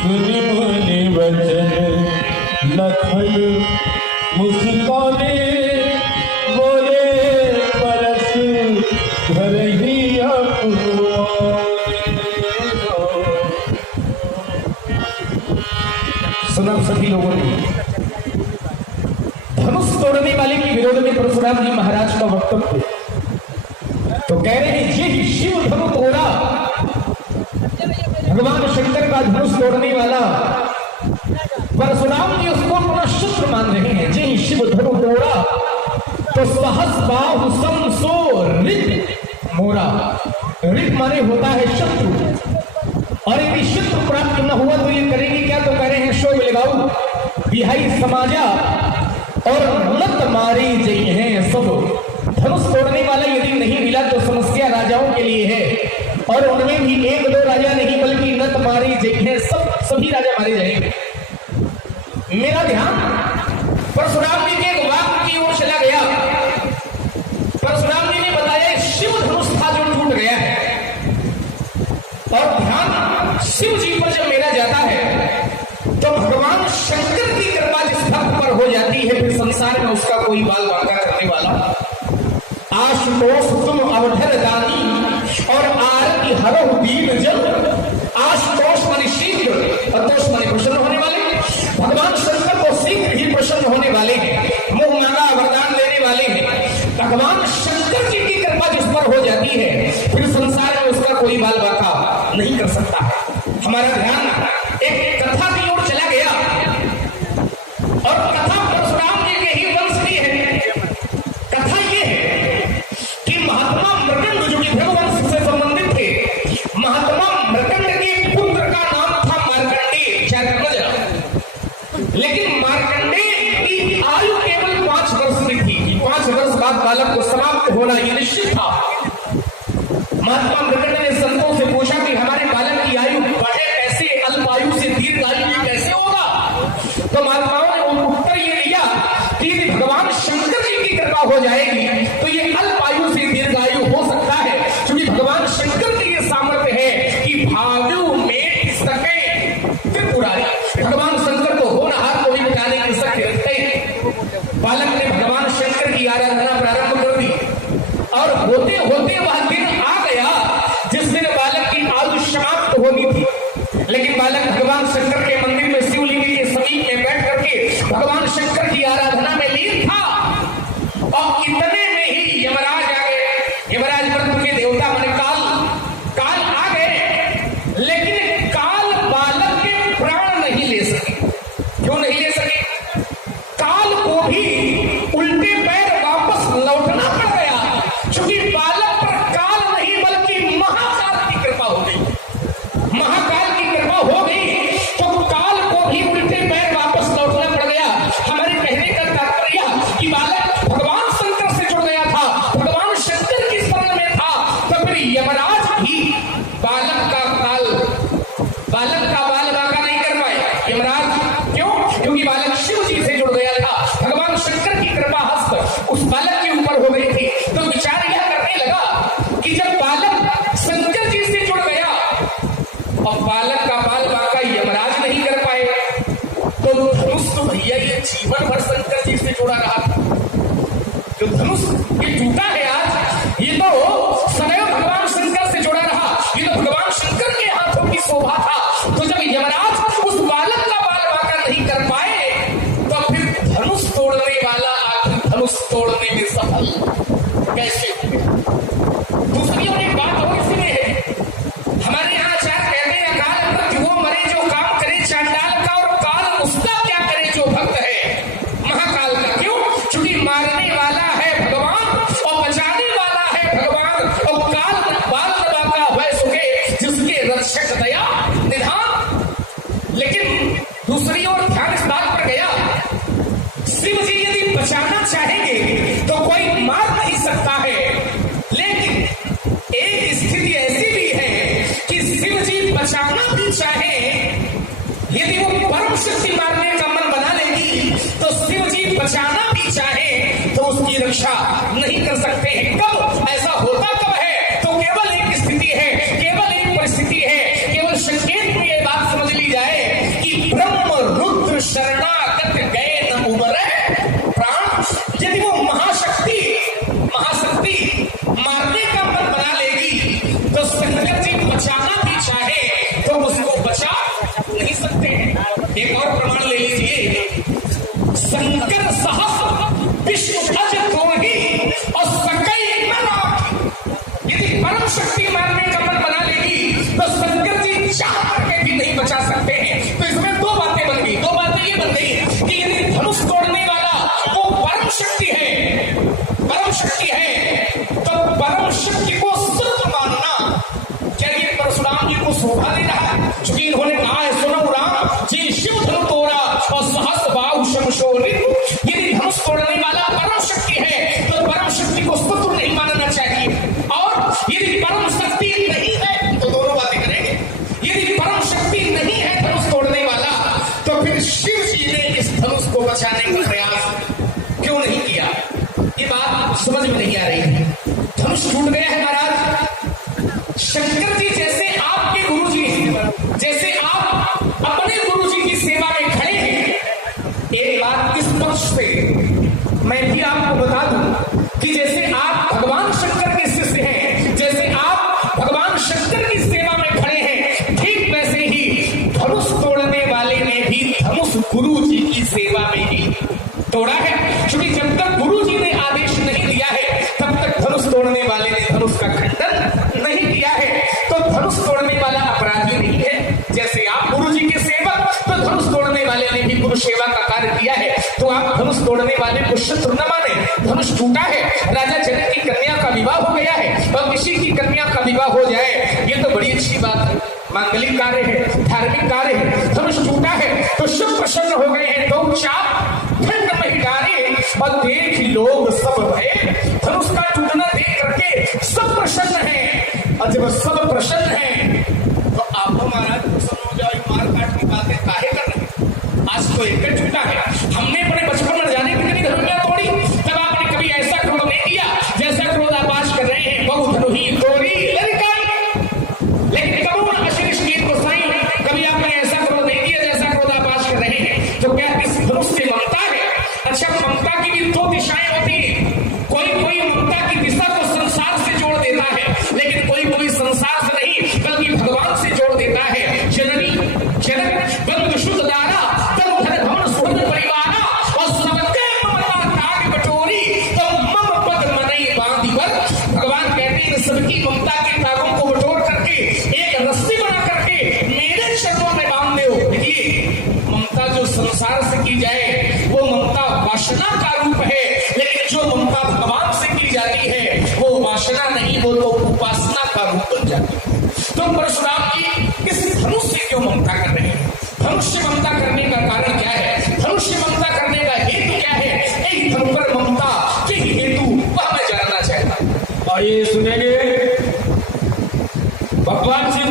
सुनि मुनि वचन लखन मुस्काने, बोले परस घर ही अपवाए। सुना सभी लोगों ने धनुष तोड़ने वाले के विरोध में परशुराम जी महाराज का वक्तव्य, तो कह रहे हैं ये शिव धनु तोड़ा, भगवान शंकर का धनुष तोड़ने वाला परशुराम जी उसको अपना शत्रु मान रहे हैं। जे शिव धनु तोड़ा तो सहस बाहु समसो ऋत मोरा। ऋत माने होता है शत्रु, और यदि शत्रु प्राप्त न हुआ तो ये करेंगे क्या? तो कह रहे हैं शोभ लगाऊ बिहाई समाजा और नत मारे जई हैं सब। धनुष तोड़ने वाला यदि नहीं मिला तो समस्या राजाओं के लिए है, और उनमें भी एक दो राजा नहीं बल्कि नत मारे जई हैं सब, सभी राजा मारे जाएंगे। मेरा ध्यान परशुराम जी के एक वाक्य की ओर चला गया। परशुराम जी ने बताया शिव धनुष था जो टूट गया है, और ध्यान शिव जी पर जब मेरा जाता है तो भगवान शंकर की कृपा जिस भक्त पर हो जाती है फिर संसार में उसका कोई बाल बांका करने वाला। आशुतोष तुम अवधर दानी और आरती हरो दीन जल। आशुतोष माने शीघ्र, अतोष माने प्रसन्न होने वाले। भगवान शंकर को शीघ्र ही प्रसन्न होने वाले हैं, मुंह मांगा वरदान देने वाले हैं। भगवान शंकर जी की कृपा जिस पर हो जाती है फिर संसार में उसका कोई बाल बाका नहीं कर सकता है। हमारा ध्यान एक कथा की ओर चला गया, और कथा परशुराम जी के ही वंश की है। कथा ये है कि महात्मा मृकंड जो कि भृगुवंश से संबंधित थे, महात्मा मृकंड के पुत्र का नाम था मार्कंडेय चातुर्भुज। लेकिन मार्कंडेय की आयु केवल 5 वर्ष की थी। 5 वर्ष बाद बालक को समाप्त होना ये निश्चित था। महात्मा मृकंड ने संतों से पूछा कि हमारे बालक की आयु बढ़े कैसे, अल्पायु से दीर्घ आयु कैसे होगा? तो महात्माओं ने उत्तर ये दिया कि यदि भगवान शंकर जी की कृपा हो जाएगी तो ये अल्पायु से दीर्घ आयु हो सकता है, क्योंकि भगवान शंकर की ये सामर्थ्य है कि भागु में सके त्रिपुरारी। भगवान शंकर को होनहार को भी मिटाने की शक्ति रखते हैं। बालक ने भगवान शंकर की आराधना प्रारंभ कर दी, और होते होते वह दिन आ गया जिस दिन बालक की आयु समाप्त होनी थी। लेकिन बालक भगवान शंकर के मंदिर में शिवलिंग के समीप में बैठ करके भगवान शंकर की आराधना में लीन था, और इतने में ही यमराज आ गए। यमराज मृत्यु के देवता माने काल आ गए, लेकिन काल बालक के प्राण नहीं ले सके। क्यों नहीं ले सके? काल को भी उल्टे पैर वापस लौटना पड़ गया, क्योंकि बालक पर काल नहीं बल्कि महाकाल की कृपा हो गई। महाकाल की कृपा हो गई तो काल को भी उल्टे पैर वापस लौटना पड़ गया। हमारे कहने का तात्पर्य कि बालक भगवान शंकर से जुड़ गया था, भगवान शंकर की शरण में था, तो फिर यमराज भी बालक का बाल बांका नहीं कर पाए। यमराज क्यों? क्योंकि बालक शिव जी से जुड़ गया था, भगवान शंकर की कृपा हस्त उस बालक के ऊपर हो गई थी। तो विचार यह करने लगा कि जब बालक शंकर जी से जुड़ गया और बालक का बाल बांका यमराज नहीं कर पाए, तो धनुष तो भैया ये जीवन भर शंकर जी से जुड़ा रहा था। जो धनुष ये टूटा है आज, ये तो सदैव भगवान शंकर से जुड़ा रहा, ये तो भगवान शंकर के हाथों की शोभा था। तो जब यमराज उस बालक का बाल बांका नहीं कर पाए तो फिर धनुष तोड़ने वाला आखिर धनुष तोड़ने में सफल कैसे हुए? दूसरी और एक बात और इसमें है, हमारे यहाँ आचार्य कहते हैं अकाल मृत्यु वो मरे जो काम करे चांडाल का, और काल उसका क्या करे जो भक्त है महाकाल का। क्यों? क्योंकि मारने वाला है भगवान और बचाने वाला है भगवान, और काल बाल बांका वह सुखे जिसके रक्षक दया निधान। लेकिन दूसरी ओर ध्यान इस बात पर गया, शिव जी यदि बचाना चाहेंगे तो कोई मार नहीं सकता है, लेकिन धनुष टूट गया है महाराज। शंकर जी जैसे आपके गुरु जी, जैसे आप अपने गुरु जी की सेवा में खड़े हैं, एक बात इस पक्ष से मैं भी आपको बता दूं कि जैसे आप भगवान शंकर के शिष्य हैं, जैसे आप भगवान शंकर की सेवा में खड़े हैं, ठीक वैसे ही धनुष तोड़ने वाले ने भी धनुष गुरु जी की सेवा में ही तोड़ा है। क्योंकि जब तक गुरु जी ने आदेश नहीं दिया है तब तक धनुष तोड़ने वाले ने धनुष का खंडन नहीं किया है। तो धनुष तोड़ने वाला अपराधी नहीं है। जैसे आप गुरु जी के सेवक, तो धनुष तोड़ने वाले ने भी गुरु सेवा का कार्य किया है, तो आप धनुष तोड़ने वाले को शत्रु न माने। धनुष टूटा है, राजा जनक की कन्या का विवाह हो गया है, और किसी की कन्या का विवाह हो जाए ये तो बड़ी अच्छी बात है, मांगलिक कार्य है, धार्मिक कार्य है। धनुष टूटा है तो शिव प्रसन्न हो गए हैं, तो चाप खंड में डाले और देख लोग सब भय। धनुष का टूटना देख करके सब प्रसन्न है, और जब सब प्रसन्न है तो आप महाराज प्रसन्न हो जाओ, मार काट की बातें काहे कर रहे हैं? आज तो एक टूटा है। हमने अपने बचपन में जाने की कभी धनुषा तोड़ी, तब आपने कभी ऐसा क्रोध नहीं किया जैसा क्रोध आपाश कर रहे हैं। बहु धनु ही तोड़ी लड़का, लेकिन कबूल अशिष गीत को साई, कभी आपने ऐसा क्रोध नहीं किया जैसा क्रोध आपाश कर रहे हैं। तो क्या इस धनुष से ममता है? अच्छा, ममता की भी दो दिशाएं होती है। कोई कोई ममता की दिशा को संसार से जोड़ देता है, लेकिन कोई कोई संसार से नहीं बल्कि भगवान से जोड़ देता है। जननी जनक बंधु शुद्ध दारा तब धन भवन सुहृद परिवारा, और सबके ममता काट बटोरी तो मम पद मनई बांधी बर। भगवान कहते हैं सबकी ममता के तारों को बटोर करके एक रस्सी बना करके मेरे चरणों में बांध दो। देखिए, ममता जो संसार से की जाए वो ममता वासना का रूप है, लेकिन जो ममता भगवान से की जाती है वो वासना नहीं, वो तो उपासना का रूप बन जाती है। तो परशुराम जी इस धनुष से क्यों ममता कर रहे हैं? धनुष से ममता करने का कारण क्या है? धनुष से ममता करने का हेतु क्या है? एक धनुष पर ममता के हेतु वह मैं जानना चाहता हूं। आइए सुनेंगे भगवान श्री